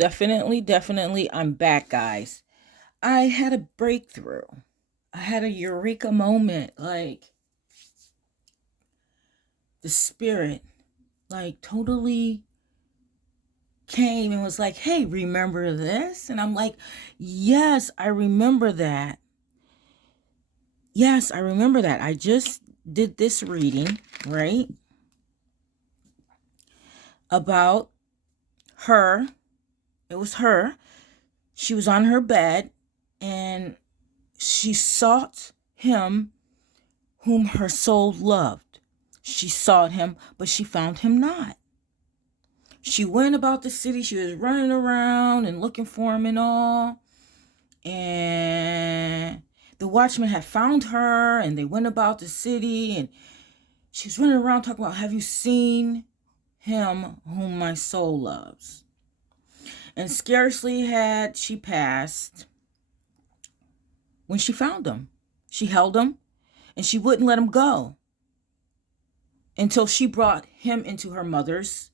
Definitely, I'm back, guys. I had a breakthrough. I had a eureka moment. Like, the spirit, like, totally came and was like, hey, remember this? And I'm like, yes, I remember that. Yes, I remember that. I just did this reading, right? About her. It was her. She was on her bed and she sought him whom her soul loved. She sought him, but she found him not. She went about the city. She was running around and looking for him and all. And the watchman had found her, and they went about the city. And she was running around talking about, have you seen him whom my soul loves? And scarcely had she passed when she found him. She held him, and she wouldn't let him go until she brought him into her mother's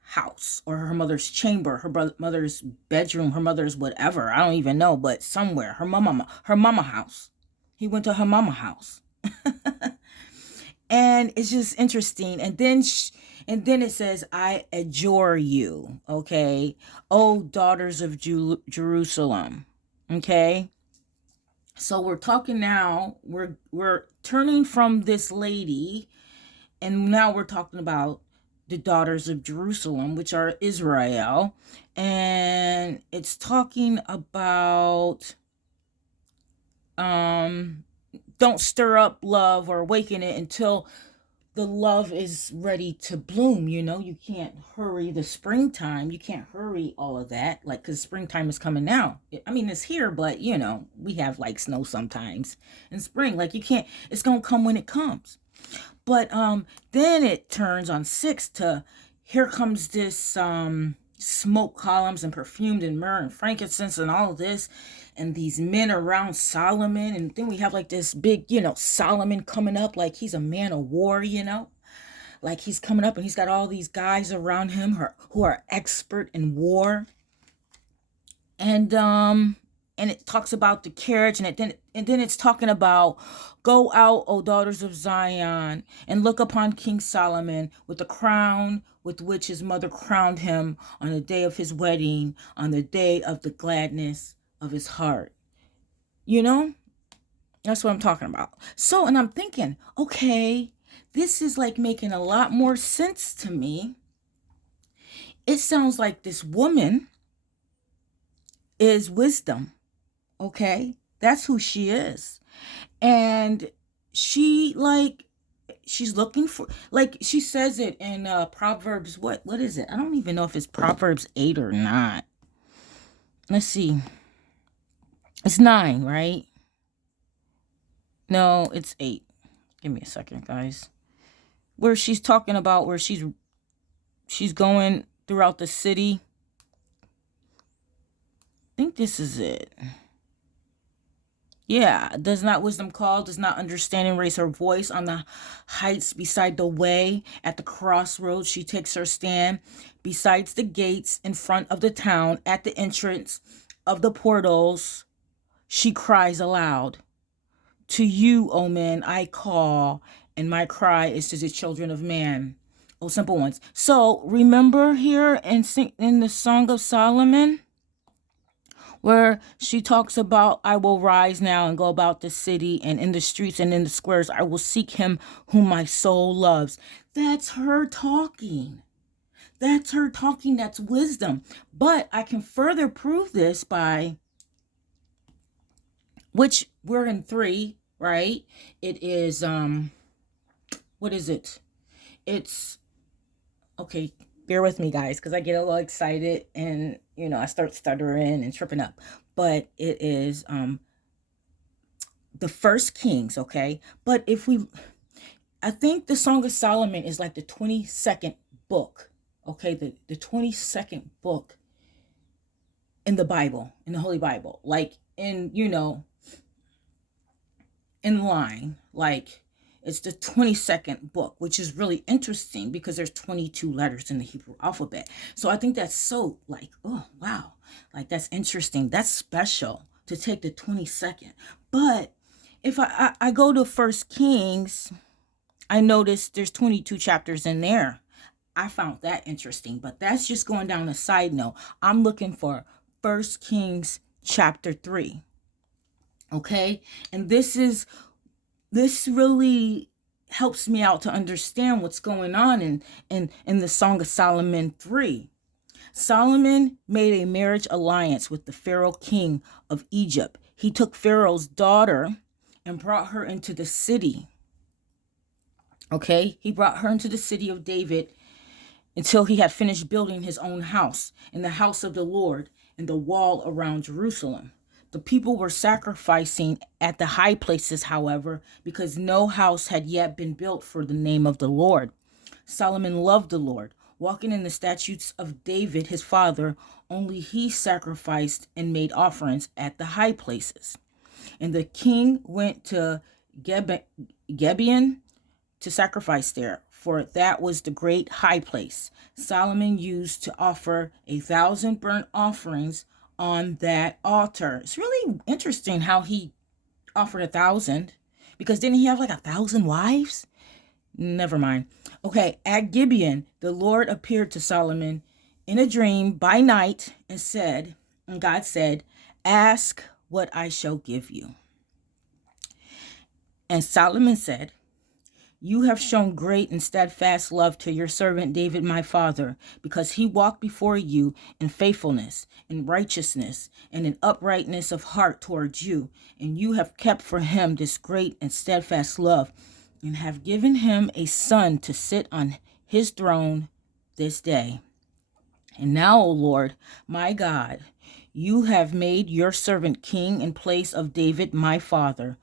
house or her mother's chamber, her mother's bedroom, her mother's whatever. I don't even know, but somewhere, her mama house. He went to her mama house. And it's just interesting. And then it says, I adjure you, okay? Oh, daughters of Jerusalem, okay? So we're talking now, we're turning from this lady, and now we're talking about the daughters of Jerusalem, which are Israel. And it's talking about don't stir up love or awaken it until the love is ready to bloom. You can't hurry the springtime. You can't hurry all of that, like, because springtime is coming now. I mean, it's here, but we have like snow sometimes in spring. Like, you can't, it's gonna come when it comes. But then it turns on 6 to, here comes this smoke columns and perfumed and myrrh and frankincense and all of this, and these men around Solomon. And then we have like this big, Solomon coming up like he's a man of war. Like, he's coming up and he's got all these guys around him who are expert in war. And it talks about the carriage, and then it's talking about, go out, O daughters of Zion, and look upon King Solomon with the crown with which his mother crowned him on the day of his wedding, on the day of the gladness of his heart. You know, that's what I'm talking about. So, and I'm thinking, okay, this is like making a lot more sense to me. It sounds like this woman is wisdom. Okay, that's who she is. And she's looking for, like, she says it in Proverbs. What is it? I don't even know if it's Proverbs 8 or not. Let's see. It's 9, right? No, it's 8. Give me a second, guys. Where she's talking about where she's going throughout the city. I think this is it. Yeah, does not wisdom call, does not understanding raise her voice on the heights beside the way, at the crossroads she takes her stand, besides the gates in front of the town, at the entrance of the portals, she cries aloud. To you, O men, I call, and my cry is to the children of man. Oh, simple ones. So remember here in the Song of Solomon, where she talks about, I will rise now and go about the city, and in the streets and in the squares I will seek him whom my soul loves. That's her talking. That's her talking. That's wisdom. But I can further prove this by, which we're in 3, right? It is, what is it? It's, okay, bear with me, guys, because I get a little excited and I start stuttering and tripping up. But it is the First Kings, okay? But I think the Song of Solomon is like the 22nd book, okay? The 22nd book in the Bible, in the Holy Bible, like in line, like It's the 22nd book, which is really interesting because there's 22 letters in the Hebrew alphabet. So I think that's so like, oh, wow. Like that's interesting. That's special to take the 22nd. But if I go to First Kings, I noticed there's 22 chapters in there. I found that interesting, but that's just going down a side note. I'm looking for First Kings chapter 3. Okay? And this really helps me out to understand what's going on in the Song of Solomon 3. Solomon made a marriage alliance with the Pharaoh king of Egypt. He took Pharaoh's daughter and brought her into the city. Okay? He brought her into the city of David until he had finished building his own house in the house of the Lord and the wall around Jerusalem. The people were sacrificing at the high places, however, because no house had yet been built for the name of the Lord. Solomon loved the Lord, walking in the statutes of David, his father. Only he sacrificed and made offerings at the high places. And the king went to Gibeon to sacrifice there, for that was the great high place. Solomon used to offer 1,000 burnt offerings on that altar. It's really interesting how he offered 1,000, because didn't he have like 1,000 wives? Never mind. Okay, at Gibeon, the Lord appeared to Solomon in a dream by night and God said, ask what I shall give you. And Solomon said, you have shown great and steadfast love to your servant David, my father, because he walked before you in faithfulness, in righteousness, and in uprightness of heart towards you. And you have kept for him this great and steadfast love, and have given him a son to sit on his throne this day. And now, O Lord, my God, you have made your servant king in place of David, my father.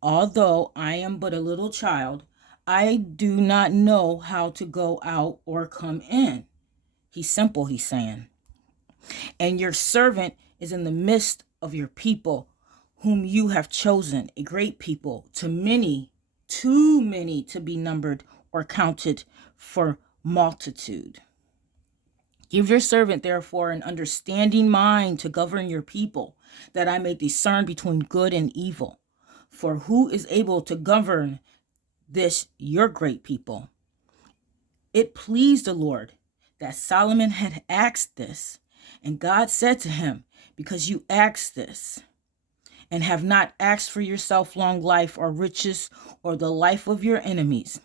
Although I am but a little child, I do not know how to go out or come in. He's simple, he's saying. And your servant is in the midst of your people, whom you have chosen, a great people, too many to be numbered or counted for multitude. Give your servant, therefore, an understanding mind to govern your people, that I may discern between good and evil. For who is able to govern this your great people? It pleased the Lord that Solomon had asked this. And God said to him, because you asked this, and have not asked for yourself long life or riches or the life of your enemies,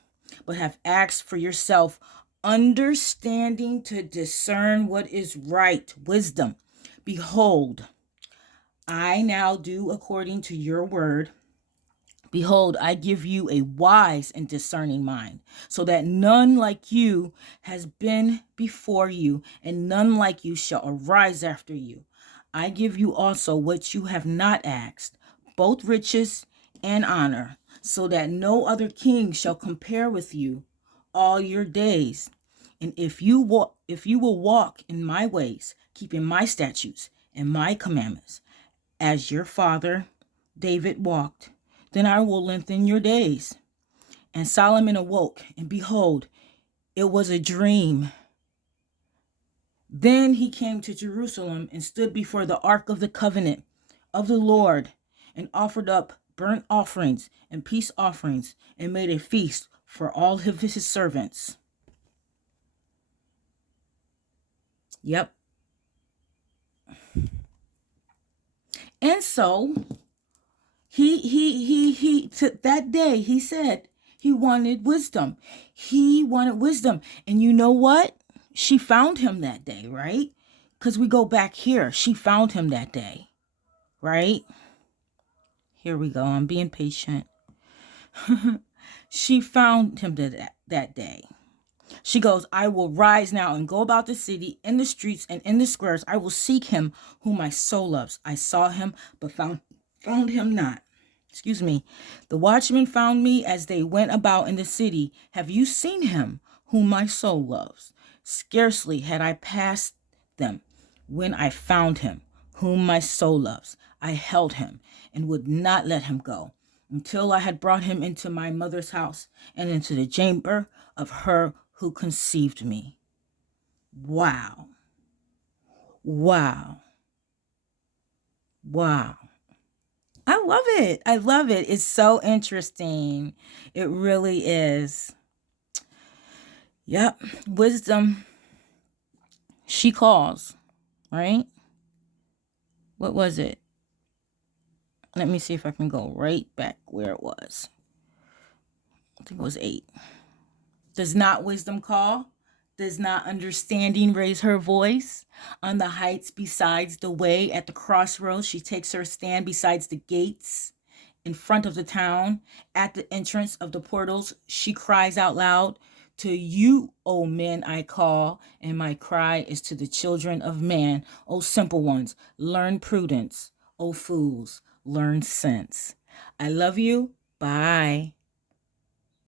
but have asked for yourself understanding to discern what is right, wisdom. Behold, I now do according to your word. Behold, I give you a wise and discerning mind, so that none like you has been before you, and none like you shall arise after you. I give you also what you have not asked, both riches and honor, so that no other king shall compare with you all your days. And if you will walk in my ways, keeping my statutes and my commandments, as your father David walked, then I will lengthen your days. And Solomon awoke, and behold, it was a dream. Then he came to Jerusalem and stood before the ark of the covenant of the Lord, and offered up burnt offerings and peace offerings, and made a feast for all of his servants. Yep. And so he that day he said he wanted wisdom. He wanted wisdom. And you know what? She found him that day, right? Because we go back here. She found him that day, right? Here we go. I'm being patient. She found him that day. She goes, I will rise now and go about the city, in the streets and in the squares. I will seek him whom my soul loves. I saw him, but found him not. Excuse me. The watchmen found me as they went about in the city. Have you seen him whom my soul loves? Scarcely had I passed them when I found him whom my soul loves. I held him and would not let him go until I had brought him into my mother's house and into the chamber of her who conceived me. Wow. Wow. Wow. I love it. I love it. It's so interesting. It really is. Yep. Wisdom, she calls, right? What was it? Let me see if I can go right back where it was. I think it was 8. Does not wisdom call? Does not understanding raise her voice? On the heights besides the way, at the crossroads, she takes her stand besides the gates. In front of the town, at the entrance of the portals, she cries out loud, "To you, O men, I call, and my cry is to the children of man. O simple ones, learn prudence. O fools, learn sense." I love you. Bye.